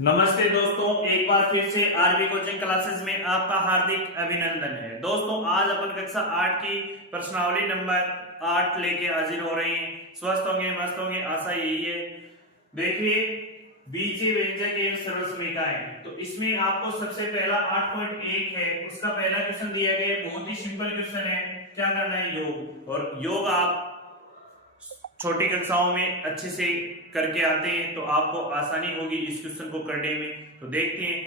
नमस्ते दोस्तों, एक बार फिर से आरबी कोचिंग क्लासेस में आपका हार्दिक अभिनंदन है। दोस्तों, आज अपन कक्षा 8 की प्रश्नावली नंबर 8 लेके हाजिर हो रहे हैं। स्वस्थ होंगे, मस्त होंगे, आशा यही है। देखिए, बीजीय व्यंजक एवं सर्वसमीकाएं, तो इसमें आपको सबसे पहला 8.1 है, उसका पहला क्वेश्चन दिया गया है। बहुत ही सिंपल क्वेश्चन है। क्या करना है? योग। और योग आप छोटी कक्षाओं में अच्छे से करके आते हैं तो आपको आसानी होगी इस क्वेश्चन को करने में। तो देखते हैं,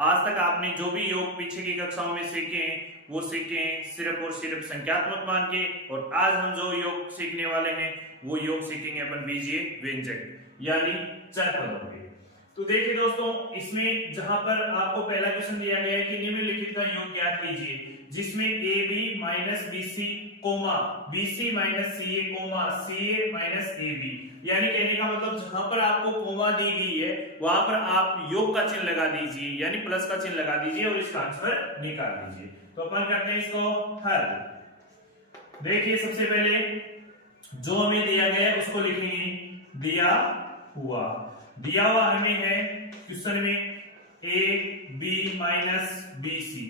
आज तक आपने जो भी योग पीछे की कक्षाओं में सीखे हैं वो सीखे हैं सिर्फ और सिर्फ संख्यात्मक मान के, और आज हम जो योग सीखने वाले हैं वो योग सीखेंगे अपन बीजीय व्यंजक यानी चर पदों के। तो देखिए दोस्तों, इसमें जहां पर आपको पहला क्वेश्चन दिया गया है कि निम्नलिखित का योग ज्ञात कीजिए, जिसमें A B minus B C comma B C minus C A comma C A minus A B, यानी कहने का मतलब जहां पर आपको कोमा दी गई है वहां पर आप योग का चिन्ह लगा दीजिए, यानी प्लस का चिन्ह लगा दीजिए और इसका आंसर निकाल दीजिए। तो अपन करते हैं इसको हल। देखिए, सबसे पहले जो हमें दिया गया है उसको लिखेंगे। दिया हुआ हमें है क्वेश्चन में A B minus B C,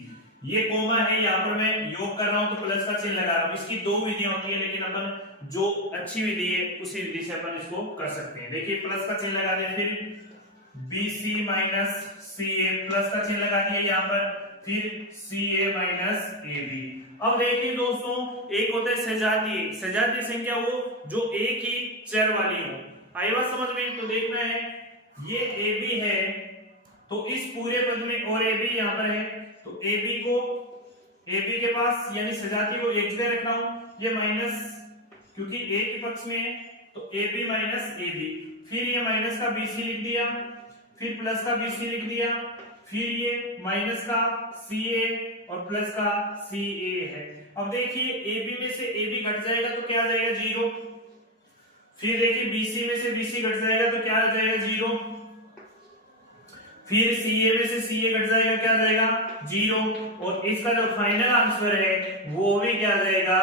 ये कोमा है, यहाँ पर मैं योग कर रहा हूं तो प्लस का चिन्ह लगा रहा हूं। इसकी दो विधियां होती है, लेकिन अपन जो अच्छी विधि है उसी विधि से अपन इसको कर सकते हैं। देखिए, प्लस का चिन्ह लगा दिया, फिर बी सी माइनस सी ए, प्लस का चिन्ह लगा दिया यहाँ पर, फिर सी ए माइनस ए बी। अब देखिए दोस्तों, एक होता है सजातीय संख्या, वो जो एक ही चर वाली हो। आई बात समझ में? तो देखना है, ये ए बी है तो इस पूरे पद में, और ए बी यहाँ पर है तो ए बी के पास यानी सजातीय को एक जगह रख रहा हूं, ये माइनस क्योंकि ए के पक्ष में है तो A B minus A B, फिर ये माइनस का बी सी लिख दिया, फिर प्लस का बी सी लिख दिया, फिर ये माइनस का सी ए और प्लस का सी ए है। अब देखिए, ए बी में से ए बी घट जाएगा तो क्या आ जाएगा? 0। फिर देखिए, बीसी में से बीसी घट जाएगा तो क्या आ जाएगा? 0। फिर सीए में से सीए घट जाएगा, क्या आ जाएगा? 0। और इसका जो फाइनल आंसर है वो भी क्या आ जाएगा?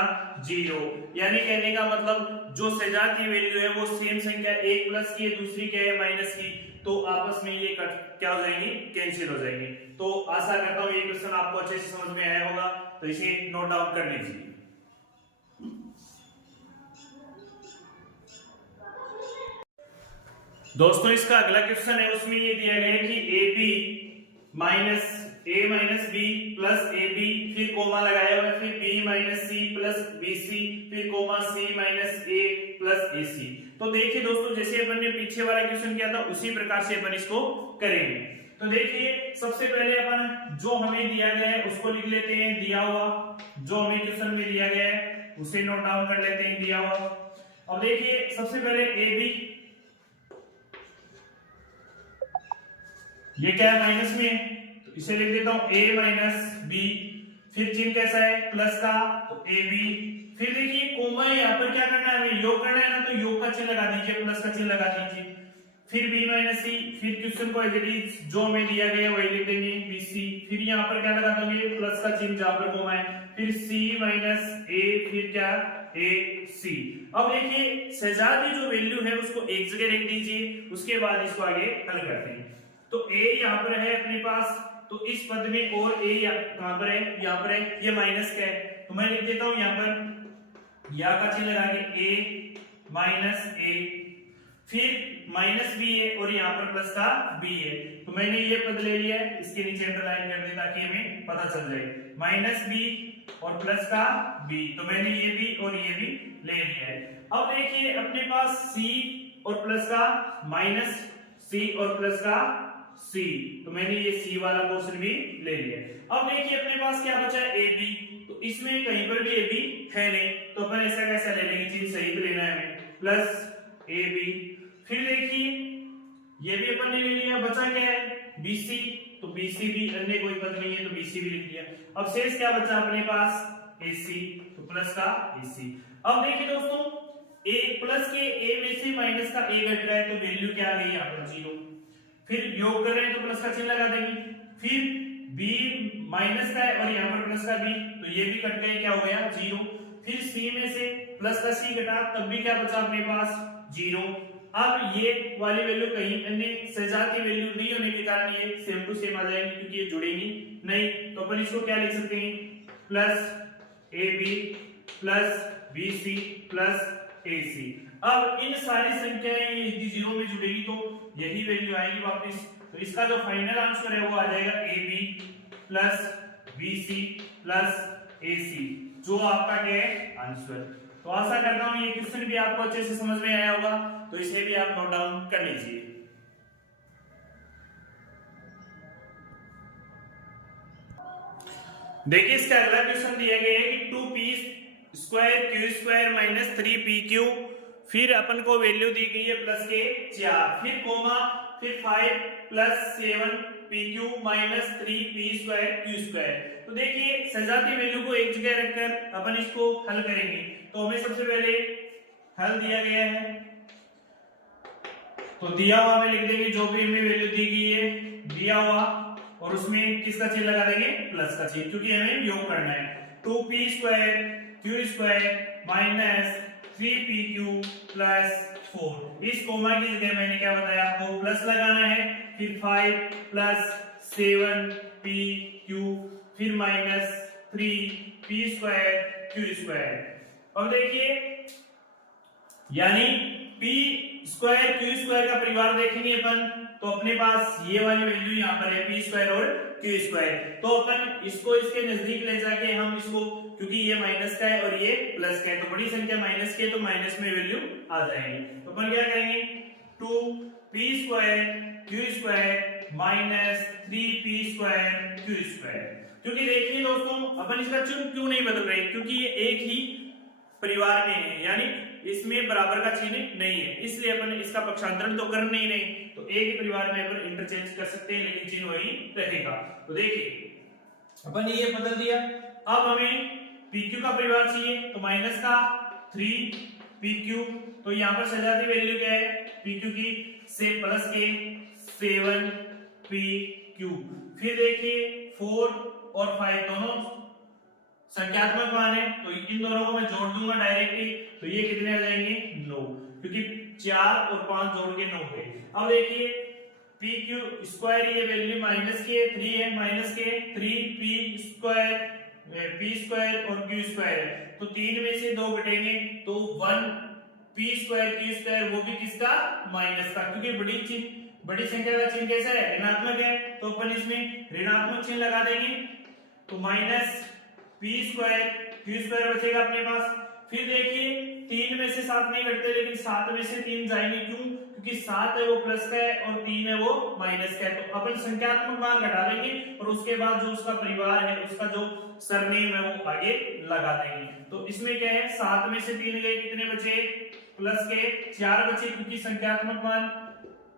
0। यानी कहने का मतलब जो सजातीय वैल्यू है वो सेम संख्या, एक प्लस की है, दूसरी क्या है? माइनस की, तो आपस में ये क्या हो जाएंगी? कैंसिल हो जाएंगी। तो आशा करता हूं ये क्वेश्चन आपको अच्छे से समझ में आया होगा, तो इसे नोट डाउन कर लीजिए। दोस्तों, इसका अगला क्वेश्चन है, उसमें ये दिया गया है कि A minus B plus A B, फिर कोमा लगाया हुआ है, फिर B minus C plus B C, फिर comma C minus A plus A C. तो देखिए दोस्तों, जैसे अपन ने पीछे वाला क्वेश्चन किया था उसी प्रकार से अपन इसको करेंगे। तो देखिए, सबसे पहले अपन जो हमें दिया गया है उसको लिख लेते हैं। दिया हुआ जो हमें क्वेश्चन में दिया गया है उसे नोट डाउन कर लेते हैं, दिया हुआ। अब देखिए, सबसे पहले ए बी, ये क्या है? माइनस में है तो इसे लिख देता हूं a माइनस बी, फिर चिन्ह कैसा है? प्लस का, तो ए बी। फिर देखिए, कोमा है, यहाँ पर क्या करना है? हमें योग करना है ना, तो योग का चिन्ह लगा दीजिए, प्लस का चिन्ह लगा दीजिए। फिर b माइनस सी, फिर क्वेश्चन को एज इट इज जो हमें दिया गया है वही लिख देंगे, बी सी। फिर यहाँ पर क्या लगा देंगे? प्लस का चिन्ह जहां पर कोमा है, फिर c माइनस a, फिर क्या? a c। अब देखिए, सजातीय जो वैल्यू है उसको एक जगह लिख दीजिए, उसके बाद इसको आगे हल करते हैं। तो a यहाँ पर है अपने पास, तो इस पद में, और a यहाँ पर है, यहाँ पर है, ये माइनस का है तो मैं लिख देता हूं यहाँ पर या का चिन्ह लगा के a माइनस a, फिर माइनस b है और यहाँ पर प्लस का b है, तो मैंने ये पद ले लिया है, इसके नीचे अंडरलाइन कर दे ताकि हमें पता चल जाए। माइनस b और प्लस का b, तो मैंने ये भी और ये भी ले लिया है। अब देखिए, अपने पास c और प्लस का माइनस c और प्लस का c, तो मैंने ये c वाला पोर्शन भी ले लिया। अब देखिए, अपने पास क्या बचा है? ए बी, तो इसमें कहीं पर भी ए बी है नहीं, तो अपन ऐसा कैसा ले लेंगे? चीज सही पे लेना है हमें, प्लस ए बी। फिर देखिए, ये भी अपन ने ले लिया, बचा क्या है? बी सी, तो बी सी भी अन्य कोई पद नहीं है तो बी सी भी लिख लिया। अब शेष क्या बचा अपने पास? ए सी, तो प्लस का ए सी। अब देखिए दोस्तों, ए प्लस के ए में से माइनस का ए घट रहा है तो वैल्यू क्या आ गई यहाँ पर? 0। फिर योग कर रहे हैं तो प्लस का चिन्ह लगा देंगे, फिर b माइनस का है और यहाँ पर प्लस का b, तो ये भी कट गए, क्या हो गया? 0। फिर c में से प्लस का c घटा, तब भी क्या बचा अपने पास? 0। अब ये वाली वैल्यू कहीं अन्य सजाती वैल्यू नहीं होने के कारण ये सेम टू सेम आ जाएगी क्योंकि ये जुड़ेंगी नहीं। तो अपन इसको क्या लिख सकते हैं, plus AB plus BC plus AC। अब इन सारी संख्याएं यदि जीरो में जुड़ेगी तो यही वैल्यू आएगी वापस। तो इसका जो फाइनल आंसर है वो आ जाएगा AB plus BC plus AC, जो आपका क्या है आंसर। तो आशा करता हूं ये क्वेश्चन भी आपको अच्छे से समझ में आया होगा, तो इसे भी आप नोट डाउन कर लीजिए। देखिए इसका अगला क्वेश्चन दिया गया है कि 2p square q square minus 3pq, फिर अपन को वैल्यू दी गई है प्लस के 4, फिर कोमा, फिर 5 plus 7pq minus 3p square q square. तो देखिए सजाती वैल्यू को एक जगह रखकर अपन इसको हल करेंगे। तो हमें सबसे पहले हल दिया गया है, तो दिया हुआ में लिख देंगे जो भी हमें वैल्यू दी गई है दिया हुआ, और उसमें किसका चिन्ह लगा देंगे, प्लस का चिन्ह, क्योंकि हमें योग करना है। 2p square q square minus 3pq plus 4, इस कोमा की जगह मैंने क्या बताया आपको, प्लस लगाना है, फिर 5 प्लस 7pq, फिर minus 3p square q square. अब देखिए यानी p स्क्वायर q स्क्वायर का परिवार देखेंगे अपन, तो अपने पास ये वाली वैल्यू यहाँ पर है p स्क्वायर और q स्क्वायर। तो अपन इसको इसके नजदीक ले जाके हम इसको, क्योंकि ये माइनस का है और ये प्लस का है, तो बड़ी संख्या माइनस की है तो माइनस में वैल्यू आ जाएगी। तो अपन क्या करेंगे, 2p square q square minus 3p square q square. क्योंकि देखिए दोस्तों अपन इसका चिन्ह क्यों नहीं बदल रहे, क्योंकि ये एक ही परिवार में है, यानी इसमें बराबर का चिन्ह नहीं है, इसलिए अपन इसका पक्षांतरण तो करना ही नहीं, तो एक ही परिवार में अपन इंटरचेंज कर सकते हैं, लेकिन चिन्ह वही रहेगा। तो देखिए अपन ये बदल दिया। अब हमें PQ का परिवार चाहिए, तो माइनस का 3pq, तो यहाँ पर सजाती वैल्यू क्या है PQ की, से प्लस के 7pq, फिर देखिए 4 और 5 दोनों संख्यात्मक मान है, तो इन दोनों को मैं जोड़ दूंगा डायरेक्टली, तो ये कितने आ जाएंगे 9, क्योंकि 4 और 5 जोड़ के 9 हुए। अब देखिए pq स्क्वायर, ये वैल्यू माइनस के 3 है, माइनस के 3p स्क्वायर p स्क्वायर और q स्क्वायर है, तो 3 में से 2 घटेंगे तो 1p स्क्वायर q स्क्वायर, वो भी किसका, माइनस का, क्योंकि बड़ी संख्या का चिन्ह कैसा है, ऋणात्मक है, तो अपन इसमें ऋणात्मक चिन्ह लगा देंगे, तो minus p square q square बचेगा अपने पास। फिर देखिए 3 में से 7 नहीं घटते, लेकिन 7 में से 3 जाएंगे, क्यों, क्योंकि 7 है वो प्लस का है और 3 है वो माइनस का है, तो अपन संख्यात्मक मान घटा देंगे और उसके बाद जो उसका परिवार है, उसका जो सरनेम है वो आगे लगा देंगे। तो इसमें क्या है, 7 में से 3 गए, कितने बचे, प्लस के 4 बचे, क्योंकि संख्यात्मक मान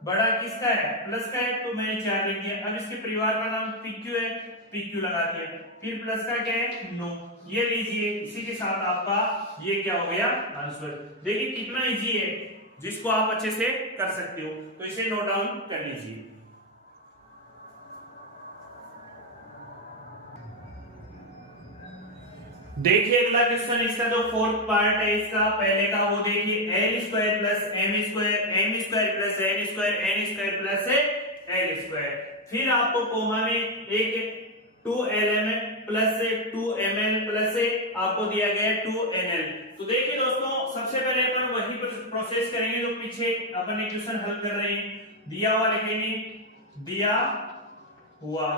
बड़ा किसका है, प्लस का है, तो मैंने 4 लिख दिया। अब इसके परिवार का नाम PQ है, PQ लगा दिया, फिर प्लस का क्या है 9, ये लीजिए, इसी के साथ आपका ये क्या हो गया आंसर। देखिए कितना इजी है, जिसको आप अच्छे से कर सकते हो, तो इसे नोट डाउन कर लीजिए। देखिए अगला क्वेश्चन, इसका जो फोर्थ पार्ट है इसका पहले का, वो देखिए L square plus M square plus N square plus L square. फिर आपको कोमा में एक 2lm प्लस 2ml प्लस आपको दिया गया 2nl। तो देखिए दोस्तों सबसे पहले अपन वही प्रोसेस करेंगे जो पीछे अपन एक क्वेश्चन हल कर रहे हैं। दिया हुआ लिखेंगे, दिया हुआ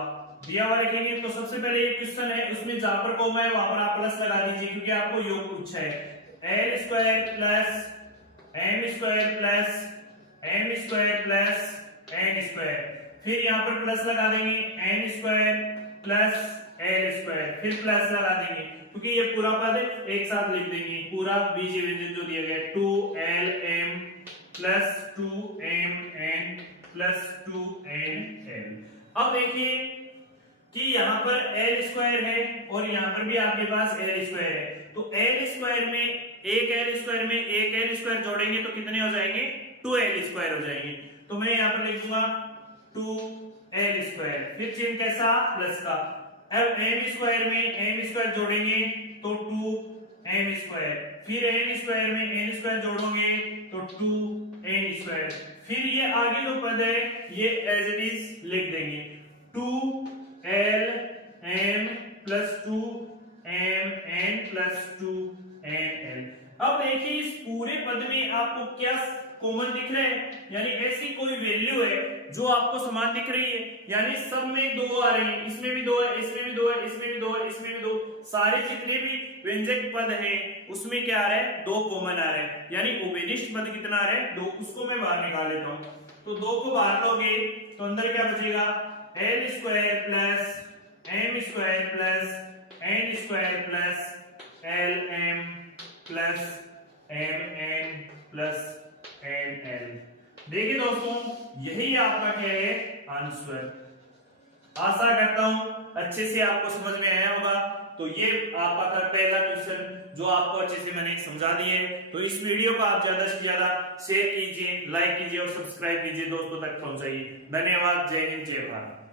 लिखेंगे, तो सबसे पहले ये क्वेश्चन है, उसमें जहां पर कोमा है वहां पर आप प्लस लगा दीजिए, क्योंकि आपको योग पूछा है। L square plus M square plus M square plus N square, फिर यहाँ पर प्लस लगा देंगे N square plus L square, फिर प्लस लगा देंगे, क्योंकि ये पूरा पद एक साथ लिख देंगे, पूरा बीजीय व्यंजन जो दिया गया 2lm plus 2mn plus 2nl। अब देखिए कि यहाँ पर एल स्क्वायर है और यहाँ पर भी आपके पास एल स्क्वायर है, तो एल स्क्वायर में एक एल स्क्वायर जोड़ेंगे तो कितने हो जाएंगे, 2l स्क्वायर हो जाएंगे। तो मैं यहाँ पर लिख दूंगा 2l स्क्वायर, फिर चिन्ह कैसा, प्लस का। अब एम स्क्वायर में एम स्क्वायर जोड़ेंगे तो 2m स्क्वायर, फिर एन स्क्वायर में एन स्क्वायर जोड़ोगे तो 2 एन स्क्वायर, फिर ये आगे जो पद है ये एज इट इज लिख देंगे 2l m plus 2m n plus 2n l। अब देखिए इस पूरे पद में आपको क्या कॉमन दिख रहा है, यानी ऐसी कोई वैल्यू है जो आपको समान दिख रही है, यानी सब में दो आ रहे हैं, इसमें भी दो है, इसमें भी दो है, इसमें भी दो है, इसमें भी दो, सारे जितने भी व्यंजक पद हैं उसमें क्या आ रहा है, दो कॉमन आ रहे हैं, यानी उभयनिष्ठ पद कितना आ रहा है, दो। उसको मैं बाहर निकाल लेता हूं, तो दो को बाहर लोगे तो अंदर क्या बचेगा, L square plus M square plus N square plus L M plus M N plus N L. देखिए दोस्तों यही आपका क्या है आंसर। आशा करता हूं अच्छे से आपको समझ में आया होगा। तो ये आपका था पहला क्वेश्चन जो आपको अच्छे से मैंने समझा दिए। तो इस वीडियो को आप ज्यादा से ज्यादा शेयर कीजिए, लाइक कीजिए और सब्सक्राइब कीजिए, दोस्तों तक पहुंचाइए। धन्यवाद। जय हिंद, जय भारत।